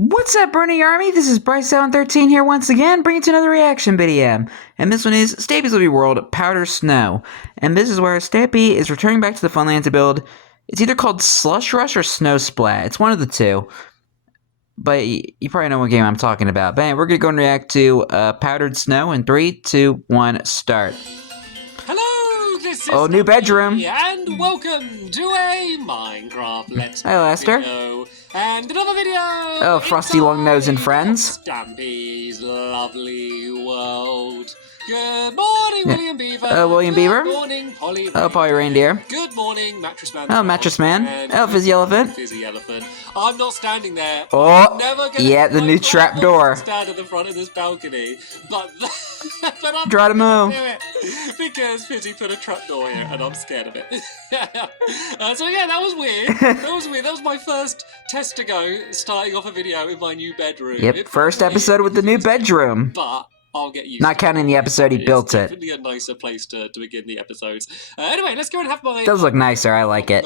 What's up, Bernie Army? This is BryceAllen13 here once again, bringing you another reaction video. And this one is Stampy's Living World Powder Snow. And this is where Stampy is returning back to the Funland to build. It's either called Slush Rush or Snow Splat. It's one of the two. But you probably know what game I'm talking about. But anyway, we're going to go and react to Powdered Snow in 3, 2, 1, start. Hello, this is new bedroom. And welcome to a Minecraft Let's Hi, Lester. video. And another video. Oh, Frosty Longnose and friends. Stampy's lovely world. Good morning, William Beaver. William Beaver. Good morning, Polly. Oh, Polly Reindeer. Good morning, Mattress Man. Oh, Mattress Man. Oh, Fizzy Elephant. Fizzy Elephant. I'm not standing there. Oh, Never gonna yeah, the new trap door. Stand at the front of this balcony, but I'm Try to move. do it because Fizzy put a trap door here, and I'm scared of it. So yeah, that was weird. That was my first test to go, starting off a video in my new bedroom. Yep, first episode with the new bedroom. But I'll get used Not counting the episode he built it. It's definitely a nicer place to begin the episodes. Anyway, let's go and have my... It does look nicer, I like it.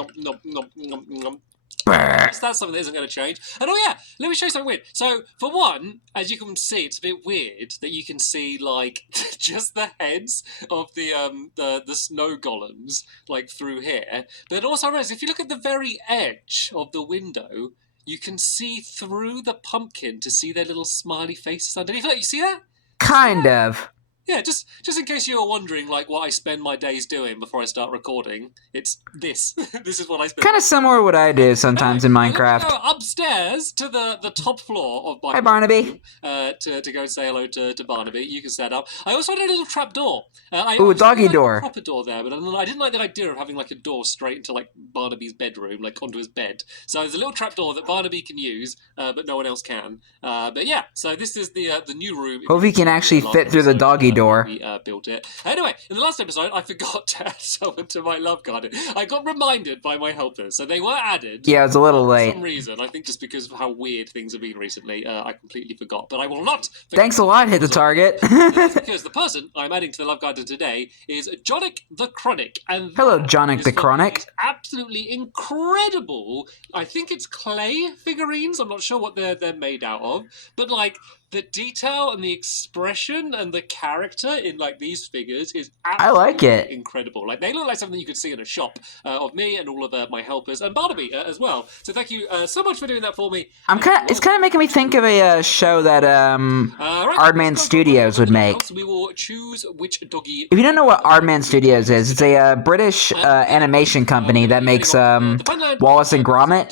That's something that isn't going to change. And oh yeah, let me show you something weird. So, for one, as you can see, it's a bit weird that you can see, like, just the heads of the snow golems, like, through here. But also, I realize, if you look at the very edge of the window, you can see through the pumpkin to see their little smiley faces underneath. Look, you see that? Kind of. Yeah, just in case you were wondering, like, what I spend my days doing before I start recording, it's this. This is what I spend. Kind of similar to what I do sometimes in Minecraft. Go upstairs to the top floor of my Hi, Barnaby. To go and say hello to Barnaby. You can set up. I also had a little trap door. Ooh, a doggy door. A proper door there, but I didn't like the idea of having like a door straight into like Barnaby's bedroom, like onto his bed. So there's a little trap door that Barnaby can use, but no one else can. But yeah, so this is the new room. Hope he can actually fit through the doggy door. We built it. Anyway, in the last episode, I forgot to add someone to my love garden. I got reminded by my helpers, so they were added. Yeah, it was a little late. For some reason, I think just because of how weird things have been recently, I completely forgot. But I will not. Thanks a lot, hit the target. Because the person I'm adding to the love garden today is Jonic the Chronic. And hello, Jonic the Chronic. Absolutely incredible. I think it's clay figurines. I'm not sure what they're made out of, but like the detail and the expression and the character in like these figures is absolutely I like it. Incredible. Like they look like something you could see in a shop of me and all of my helpers and Barnaby as well. So thank you so much for doing that for me. It's kind of making me think of a show that Aardman Studios would make. We will choose which doggy. If you don't know what Aardman Studios is, it's a British animation company that makes Wallace and Gromit.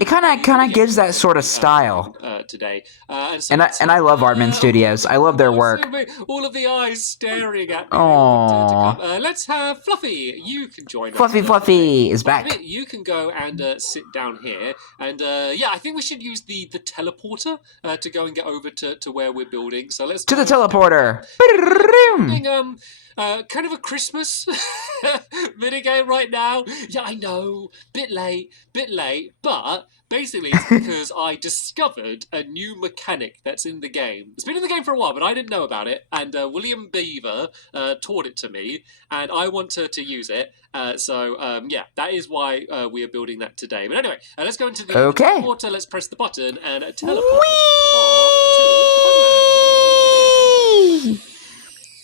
It kind of gives that sort of style. Today, and I love Aardman Studios. I love their work. All of the eyes staring at me. Aww. Let's have Fluffy. You can join us. Fluffy is back. Fluffy, you can go and sit down here. And yeah, I think we should use the teleporter to go and get over to where we're building. So let's... To the teleporter. Kind of a Christmas minigame right now. Yeah, I know. Bit late, but basically it's because I discovered a new mechanic that's in the game. It's been in the game for a while, but I didn't know about it. And William Beaver taught it to me, and I want to use it. Yeah, that is why we are building that today. But anyway, let's go into the teleporter. Let's press the button and teleport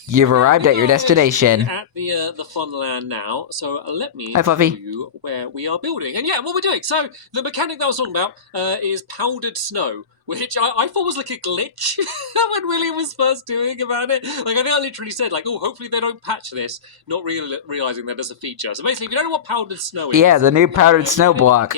You've arrived at your destination. At the Funland now, so let me Hi, Fluffy. show you where we are building. And yeah, what we're doing. So the mechanic that I was talking about is powdered snow, which I thought was like a glitch when William was first doing about it. Like I think I literally said like, oh, hopefully they don't patch this, not realizing that as a feature. So basically, if you don't know what powdered snow is, yeah, the new powdered snow block.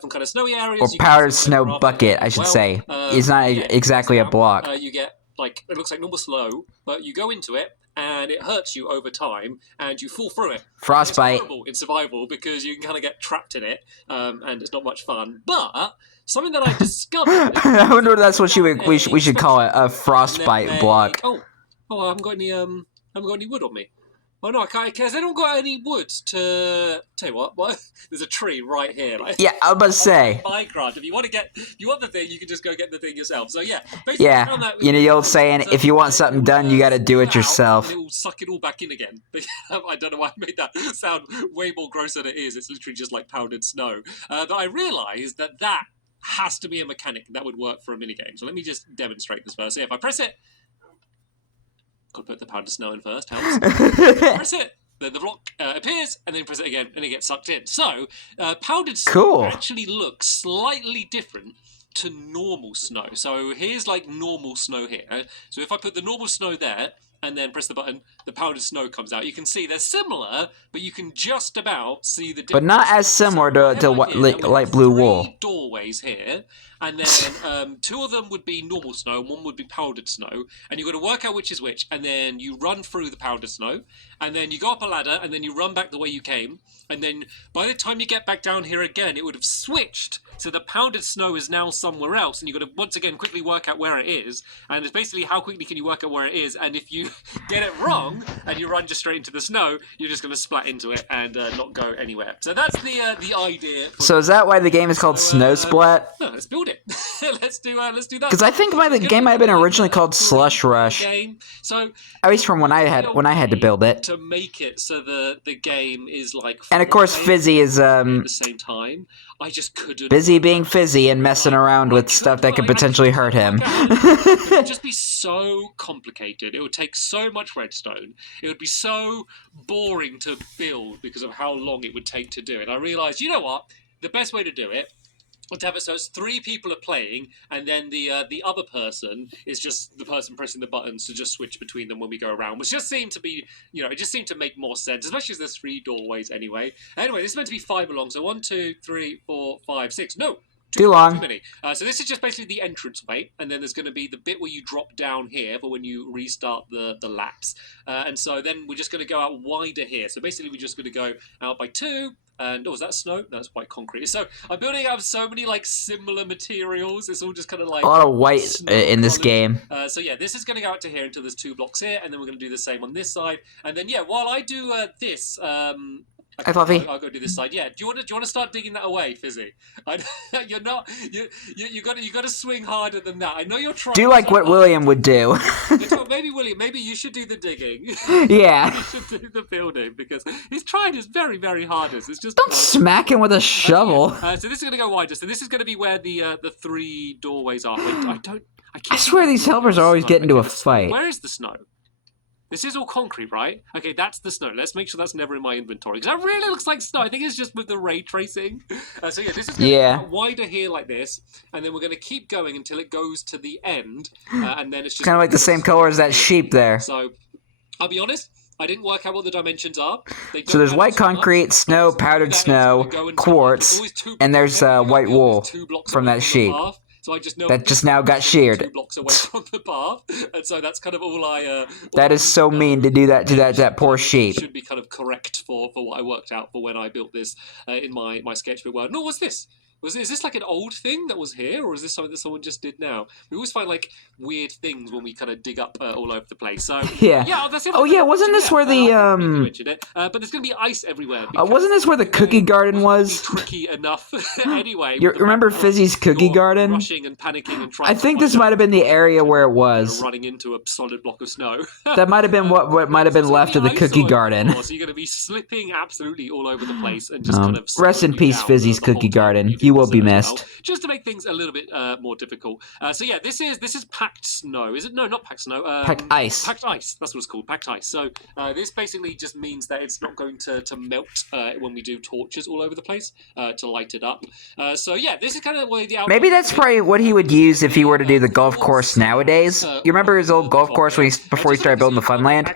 From kind of snowy areas, or powdered snow bucket, I should say. It's not exactly a block. You get like it looks like normal snow, but you go into it and it hurts you over time, and you fall through it. Frostbite. It's horrible in survival because you can kind of get trapped in it, and it's not much fun. But something that I discovered. I wonder if that's what we should call it, a frostbite block. Oh, I haven't got any wood on me. Oh no, I can't, because I don't got any wood to... Tell you what, there's a tree right here. Like, yeah, I was about to say. Minecraft, if you want the thing, you can just go get the thing yourself. So yeah, basically yeah, you know the old saying, if you want something done, you got to do it yourself. It will suck it all back in again. I don't know why I made that sound way more gross than it is. It's literally just like powdered snow. But I realised that has to be a mechanic that would work for a minigame. So let me just demonstrate this first. So if I press it, gotta put the powdered snow in first, helps. Press it, then the block appears, and then press it again, and it gets sucked in. So powdered snow actually looks slightly different to normal snow. So here's like normal snow here. So if I put the normal snow there, and then press the button, the powdered snow comes out. You can see they're similar, but you can just about see the difference. But not as similar to light blue wool. 3 doorways here, and then 2 of them would be normal snow, and 1 would be powdered snow, and you've got to work out which is which, and then you run through the powdered snow, and then you go up a ladder, and then you run back the way you came, and then by the time you get back down here again, it would have switched, so the powdered snow is now somewhere else, and you've got to once again quickly work out where it is, and it's basically how quickly can you work out where it is, and if you get it wrong, and you run just straight into the snow, you're just going to splat into it and not go anywhere. So that's the idea. So is that why the game is called Snow Splat? No, let's build it. let's do that. Because I think the game might have been originally called Slush Rush. So at least from when I had to build it. To make it so the game is like. And of course, Fizzy is at the same time. I just couldn't. Busy being Fizzy and messing around with stuff that could potentially hurt him. It would just be so complicated. It would take so much redstone. It would be so boring to build because of how long it would take to do it. I realised, you know what? The best way to do it would have it so it's 3 people are playing, and then the other person is just the person pressing the buttons to just switch between them when we go around, which just seemed to be, it just seemed to make more sense, especially as there's 3 doorways anyway. Anyway, this is meant to be 5 along, so 1, 2, 3, 4, 5, 6. No! Too long. Too many. So this is just basically the entrance way, and then there's going to be the bit where you drop down here for when you restart the laps. And so then we're just going to go out wider here. So basically we're just going to go out by 2. And, is that snow? No, it's white concrete. So I'm building out of so many, similar materials. It's all just kind of like... a lot of white in this game. So, yeah, this is going to go out to here until there's 2 blocks here. And then we're going to do the same on this side. And then, yeah, while I do this... Hi, Fluffy. I'll go do this side. Yeah. Do you want to start digging that away, Fizzy? You're not. You got to swing harder than that. I know you're trying. Do like what William would do. Maybe William. Maybe you should do the digging. Yeah. You should do the building because he's trying his very, very hardest. It's just don't smack him with a shovel. So this is going to go wider. So this is going to be where the 3 doorways are. I swear these helpers are always getting into a fight. Where is the snow? This is all concrete, right? Okay, that's the snow. Let's make sure that's never in my inventory. Because that really looks like snow. I think it's just with the ray tracing. So yeah, this is going to be wider here like this. And then we're going to keep going until it goes to the end. And then it's just... kind of like the same color as that sheep there. So, I'll be honest. I didn't work out what the dimensions are. So there's white concrete, snow, powdered snow, quartz, and there's white wool from that sheep. So I just know that just now got sheared. 2 blocks away from the path, and so that's kind of all I. That is so mean to do that to that poor sheep. Should be kind of correct for what I worked out for when I built this in my sketchbook world. No, what's this? Is this like an old thing that was here, or is this something that someone just did now? We always find weird things when we kind of dig up all over the place. So yeah, that's wasn't this where the but there's going to be ice everywhere. Wasn't this where the cookie garden was? Tricky enough. Anyway, you remember Fizzy's cookie garden? Rushing and panicking and trying. I think this might have been the area where it was. Running into a solid block of snow. That might have been what might have been left of the cookie garden. So you're going to be slipping absolutely all over the place and just kind of. Rest in peace, Fizzy's cookie garden. You will be missed. Just to make things a little bit more difficult. So yeah, this is packed snow. Is it? No, not packed snow. Packed ice. Packed ice. That's what it's called. Packed ice. So this basically just means that it's not going to melt when we do torches all over the place to light it up. So yeah, this is kind of the way the outline. Maybe that's probably what he would use if he were to do the golf course nowadays. You remember his old golf course before he started building the Funland?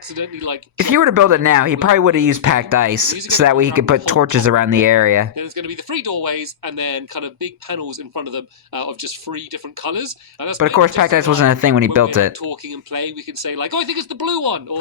If he were to build it now, he probably would have used packed ice so that way he could put torches around the area. Then there's going to be the 3 doorways and then kind of big panels in front of them of just 3 different colours. But of course, packed ice wasn't a thing when he built it. Talking and playing, we can say I think it's the blue one, or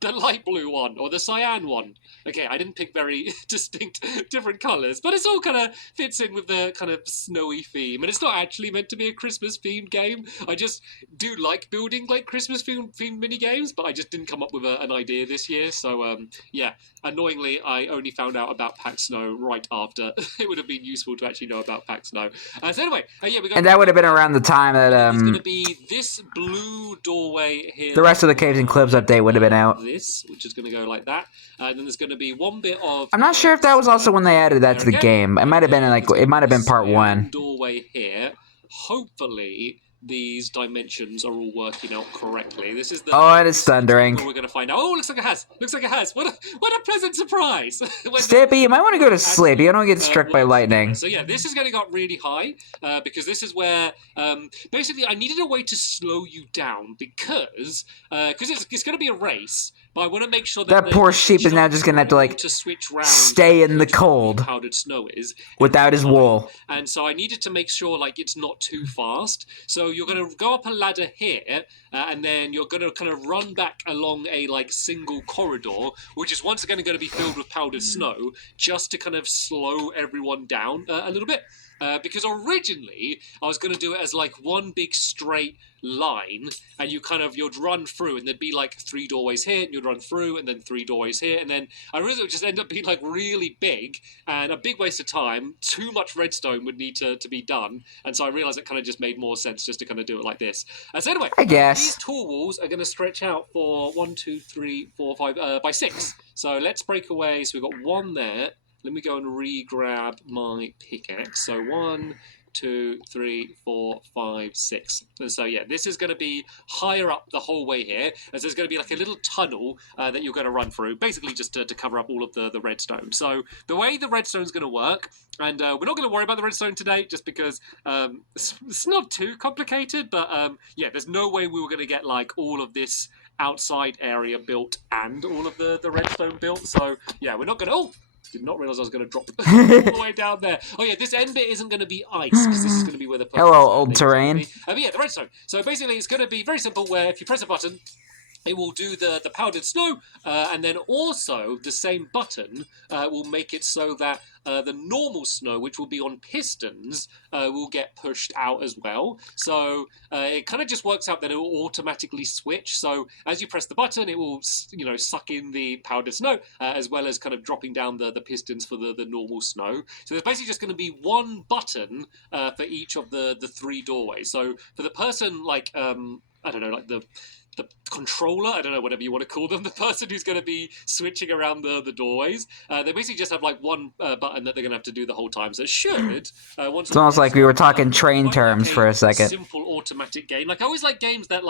the light blue one, or the cyan one. Okay, I didn't pick very distinct different colours, but it's all kind of fits in with the kind of snowy theme, and it's not actually meant to be a Christmas-themed game. I just do like building Christmas-themed mini-games, but I just didn't come up with an idea this year, so yeah, annoyingly, I only found out about packed snow right after. It would have been useful to actually know about packed snow. So anyway, yeah, we got. And that would have been around the time that It's going to be this blue doorway here. The rest of the Caves and Clips update would have been out. out. This, which is going to go like that. And then there's going to be one bit of... I'm not sure if that was also when they added that to the game. It might have been it might have been part 1. Doorway here. Hopefully these dimensions are all working out correctly. This is the... Oh, it is thundering. We're going to find out. Oh, looks like it has. Looks like it has. What a pleasant surprise. Stampy, you might want to go to sleep. You don't get struck by lightning. So yeah, this is going to go up really high because this is where basically I needed a way to slow you down because it's going to be a race. But I want to make sure that poor sheep is now just gonna have to switch round stay in the cold powdered snow is without his wool. And so I needed to make sure it's not too fast. So you're going to go up a ladder here, and then you're going to kind of run back along a single corridor, which is once again going to be filled with powdered snow, just to kind of slow everyone down a little bit. Because originally I was going to do it as one big straight line, and you'd run through, and there'd be 3 doorways here, and you'd run through, and then 3 doorways here, and then I realized it would just end up being really big and a big waste of time. Too much redstone would need to be done, and so I realized it kind of just made more sense just to kind of do it like this. So anyway, I guess these tall walls are going to stretch out for 1, 2, 3, 4, 5 by 6. So let's break away. So we've got 1 there. Let me go and re-grab my pickaxe. So 1, 2, 3, 4, 5, 6. And so yeah, this is going to be higher up the whole way here, as there's going to be a little tunnel that you're going to run through, basically just to cover up all of the redstone. So the way the redstone is going to work, and we're not going to worry about the redstone today, just because it's not too complicated. But yeah, there's no way we were going to get all of this outside area built and all of the redstone built. So yeah, we're not going to... Oh! Did not realize I was going to drop all the way down there. Oh yeah, this end bit isn't going to be ice, because this is going to be where the... Hello, old terrain. But yeah, the redstone. So basically it's going to be very simple, where if you press a button, it will do the powdered snow, and then also the same button will make it so that the normal snow, which will be on pistons, will get pushed out as well. So it kind of just works out that it will automatically switch. So as you press the button, it will suck in the powdered snow, as well as kind of dropping down the pistons for the normal snow. So there's basically just going to be 1 button for each of the 3 doorways. So for the person I don't know, the controller, I don't know, whatever you want to call them, the person who's going to be switching around the doorways, they basically just have 1 button that they're going to have to do the whole time. So it should... it's almost like we were talking train terms for a second. Simple automatic game. I always like games that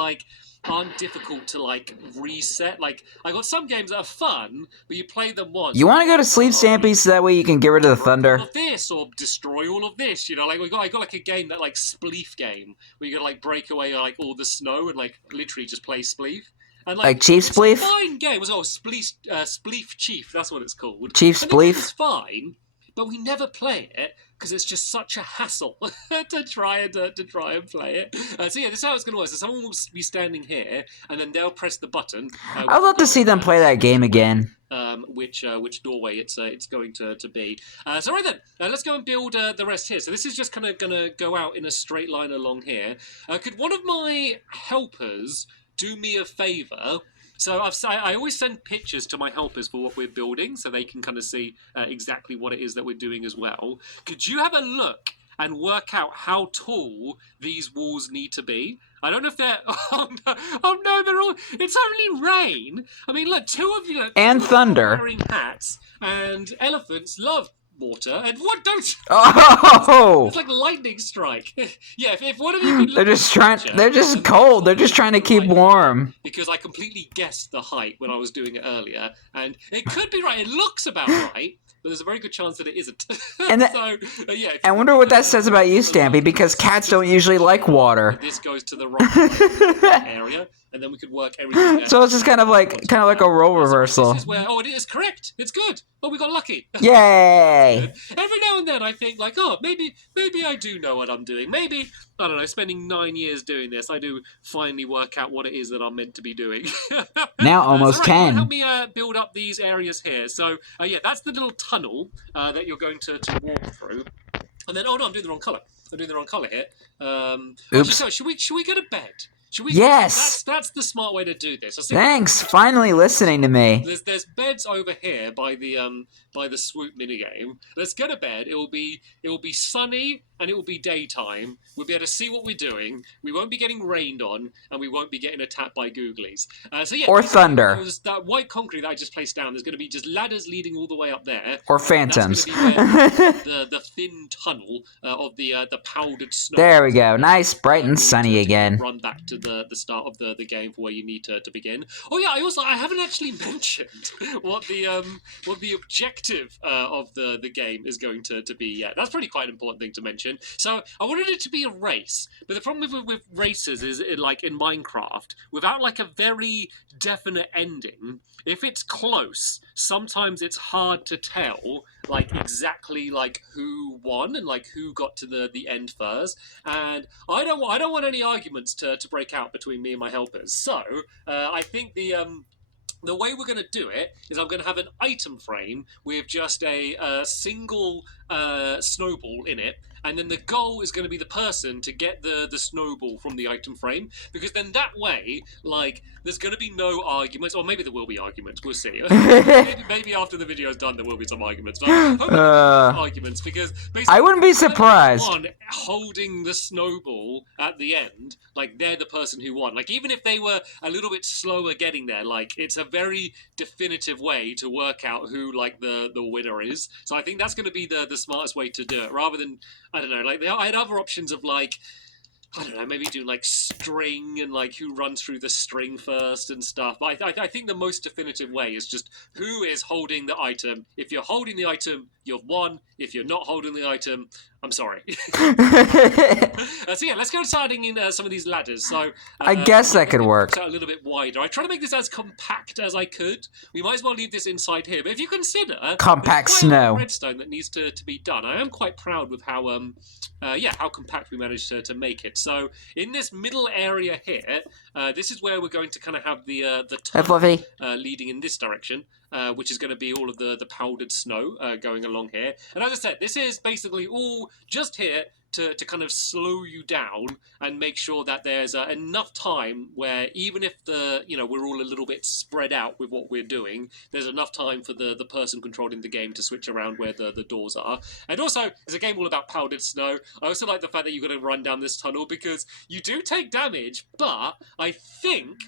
aren't difficult to reset. I got some games that are fun, but you play them once. You want to go to sleep, Stampy, so that way you can get rid of the thunder? All of this, or destroy all of this. I got a game that Spleef game, where you got to break away all the snow and literally just play Spleef. And Chief Spleef? It's a fine game. Spleef Chief, that's what it's called. Chief Spleef? It's fine, but we never play it because it's just such a hassle to try and play it. So yeah, this is how it's going to work. So someone will be standing here, and then they'll press the button. I'd love to see them play that game again. Which doorway it's going to be. So right then, let's go and build the rest here. So this is just kind of going to go out in a straight line along here. Could one of my helpers do me a favour? So I always send pictures to my helpers for what we're building, so they can kind of see exactly what it is that we're doing as well. Could you have a look and work out how tall these walls need to be? I don't know if they're... Oh no, they're all... It's only rain. I mean, look, 2 of you... And thunder. ...wearing hats, and elephants love water, and what don't... Oh! It's like a lightning strike. Yeah, if one of you... They're just cold. They're just trying to keep warm. Because I completely guessed the height when I was doing it earlier, and it could be right. It looks about right, but there's a very good chance that it isn't. And yeah. I wonder what that says about you, Stampy, because cats don't usually like water. This goes to the right area, and then we could work everything. So it's just kind of like a role reversal. This is where, it is correct. It's good. Oh, we got lucky. Yay! Every now and then I think maybe I do know what I'm doing. Maybe, I don't know, spending 9 years doing this, I do finally work out what it is that I'm meant to be doing. Now almost 10. Help me build up these areas here. So yeah, that's the little tunnel that you're going to walk through. And then, oh no, I'm doing the wrong colour. I'm doing the wrong colour here. Oops. Actually, should we go to bed? Yes! That's the smart way to do this. Thanks, finally listening to me. There's beds over here by the by the swoop minigame. Let's go to bed. It will be sunny and it will be daytime. We'll be able to see what we're doing. We won't be getting rained on, and we won't be getting attacked by googlies. Or thunder. That white concrete that I just placed down, there's going to be just ladders leading all the way up there. Or phantoms. That's going to be where the thin tunnel of the powdered snow. There we go. Nice, bright and sunny again. Run back to the start of the game for where you need to begin. Oh yeah, I haven't actually mentioned what the objective of the game is going to be yet. That's pretty quite an important thing to mention. So I wanted it to be a race, but the problem with races is, like in Minecraft, without like a very definite ending, if it's close, sometimes it's hard to tell like exactly like who won and like who got to the end first. And I don't want any arguments to break out between me and my helpers. So I think the way we're going to do it is I'm going to have an item frame with just a single snowball in it, and then the goal is going to be the person to get the snowball from the item frame, because then that way, like, there's going to be no arguments, or maybe there will be arguments, we'll see. maybe after the video is done there will be some arguments, but arguments, because basically I wouldn't be surprised. One holding the snowball at the end, like, they're the person who won. Like, even if they were a little bit slower getting there, like, it's a very definitive way to work out who, like, the winner is. So I think that's going to be the smartest way to do it, rather than, I don't know, like, I had other options of, like, I don't know, maybe do like string and like who runs through the string first and stuff. But I think the most definitive way is just who is holding the item. If you're holding the item, you've won. If you're not holding the item, I'm sorry. So yeah, let's go starting in some of these ladders. So I guess that could work. A little bit wider. I try to make this as compact as I could. We might as well leave this inside here. But if you consider compact snow redstone that needs to be done, I am quite proud with how how compact we managed to make it. So in this middle area here, this is where we're going to kind of have the tunnel leading in this direction. Which is going to be all of the powdered snow going along here. And as I said, this is basically all just here to kind of slow you down and make sure that there's enough time where even if we're all a little bit spread out with what we're doing, there's enough time for the person controlling the game to switch around where the doors are. And also, it's a game all about powdered snow. I also like the fact that you've got to run down this tunnel because you do take damage, but I think...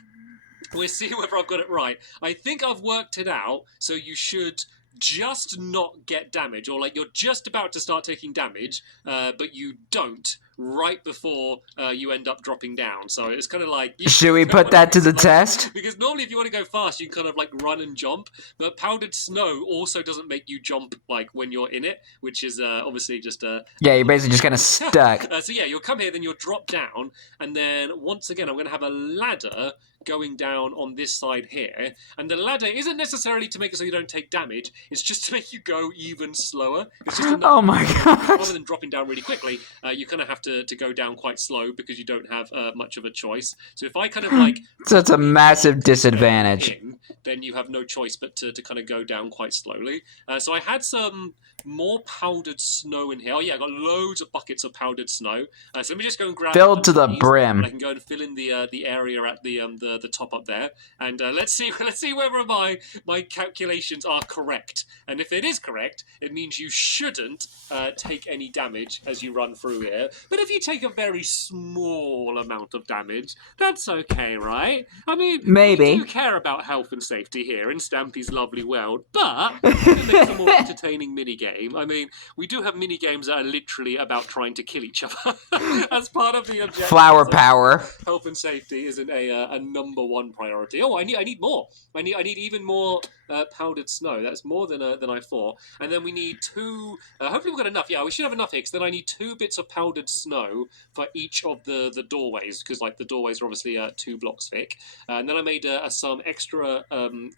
we'll see whether I've got it right. I think I've worked it out, so you should just not get damage, or like you're just about to start taking damage, but you don't right before you end up dropping down. So it's kind of like... should we put that to the test? Because normally if you want to go fast, you can kind of like run and jump, but powdered snow also doesn't make you jump like when you're in it, which is obviously just... yeah, you're basically just kind of stuck. So yeah, you'll come here, then you'll drop down, and then once again I'm going to have a ladder going down on this side here, and the ladder isn't necessarily to make it so you don't take damage, it's just to make you go even slower. It's just oh my god! Rather than dropping down really quickly, you kind of have to go down quite slow because you don't have much of a choice. So if I kind of like... so it's a massive disadvantage. Then you have no choice but to kind of go down quite slowly. So I had some more powdered snow in here. Oh yeah, I got loads of buckets of powdered snow. So let me just go and grab... filled to the brim. And I can go and fill in the area at the top up there. And let's see whether my calculations are correct. And if it is correct, it means you shouldn't take any damage as you run through here. But if you take a very small amount of damage, that's okay, right? I mean, maybe. We do care about health and safety here in Stampy's lovely world, but to make a more entertaining minigame, I mean, we do have minigames that are literally about trying to kill each other as part of the objective. Flower power. Health and safety isn't a number one priority. Oh, I need more. I need even more powdered snow. That's more than I thought. And then we need two... hopefully we've got enough. Yeah, we should have enough here, because then I need 2 bits of powdered snow for each of the doorways, because like the doorways are obviously 2 blocks thick. And then I made some extra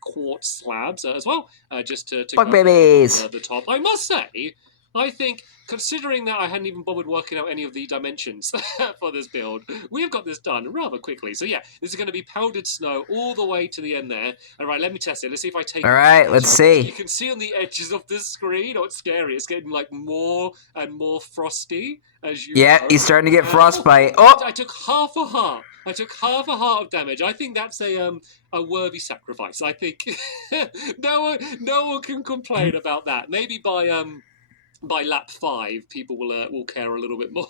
quartz slabs as well, just to Fuck babies! The top. I must say, I think, considering that I hadn't even bothered working out any of the dimensions for this build, we've got this done rather quickly. So yeah, this is going to be powdered snow all the way to the end there. All right, let me test it. Let's see if I take... all right, let's see. You can see on the edges of the screen, oh, it's scary. It's getting like more and more frosty as you... yeah, go. he's starting to get frostbite. Oh! I took half a heart. I took half a heart of damage. I think that's a worthy sacrifice. I think no one can complain about that. Maybe by lap 5, people will care a little bit more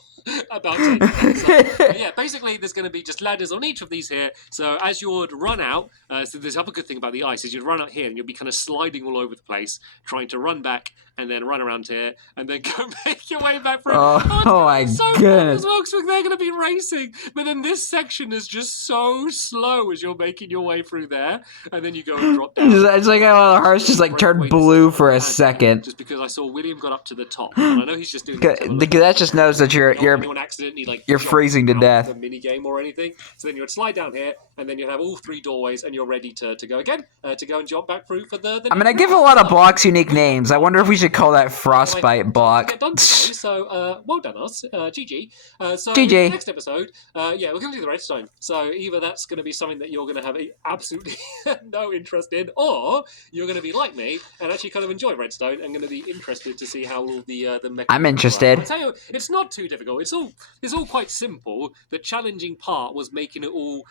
about taking that. So, yeah, basically, there's going to be just ladders on each of these here. So as you would run out, so there's another good thing about the ice is you'd run out here and you'll be kind of sliding all over the place, trying to run back and then run around here and then go make your way back through. Oh my goodness! As well, because they're going to be racing, but then this section is just so slow as you're making your way through there, and then you go and drop down. It's like how the hearts just like turned blue for a second. Just because I saw William got up to the top, and I know he's just doing that just knows that you're freezing to death. The mini game or anything. So then you would slide down here, and then you'd have all 3 doorways, and you're ready to go again, to go and jump back through for the I mean, I give a lot of blocks unique names. I wonder if we should call that Frostbite block. Get done today, so well done us, GG. So GG. Next episode, we're going to do the redstone. So either that's going to be something that you're going to have absolutely no interest in, or you're going to be like me and actually kind of enjoy redstone and going to be interested to see how all the mechanisms I'm interested. I tell you, it's not too difficult. It's all quite simple. The challenging part was making it all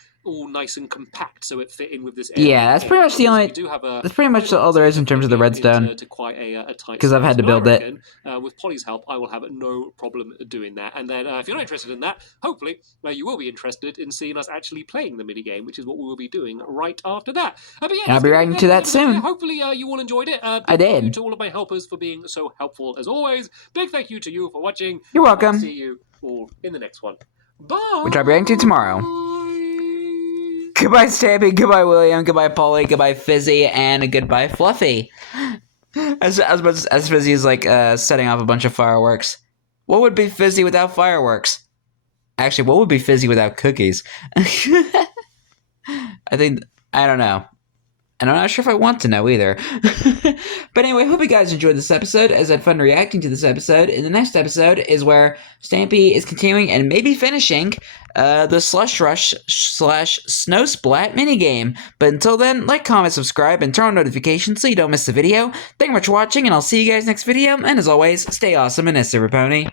nice and compact so it fit in with this area. Yeah, that's pretty much the only. That's pretty much all there is in terms of the redstone. To quite a tight. Because I've had to build it. With Polly's help, I will have no problem doing that. And then, if you're not interested in that, hopefully you will be interested in seeing us actually playing the mini game, which is what we will be doing right after that. But yeah, I'll be right into that soon. Hopefully, you all enjoyed it. I did. Thank you to all of my helpers for being so helpful as always. Big thank you to you for watching. You're welcome. I'll see you all in the next one. Bye. Which I'll be right into tomorrow. Goodbye, Stampy. Goodbye, William. Goodbye, Polly. Goodbye, Fizzy. And goodbye, Fluffy. As Fizzy is like setting off a bunch of fireworks. What would be Fizzy without fireworks? Actually, what would be Fizzy without cookies? I don't know. And I'm not sure if I want to know either. But anyway, hope you guys enjoyed this episode, as I had fun reacting to this episode. And the next episode is where Stampy is continuing and maybe finishing the Slush Rush / Snow Splat minigame. But until then, like, comment, subscribe, and turn on notifications so you don't miss the video. Thank you much for watching, and I'll see you guys next video. And as always, stay awesome and S Super Pony.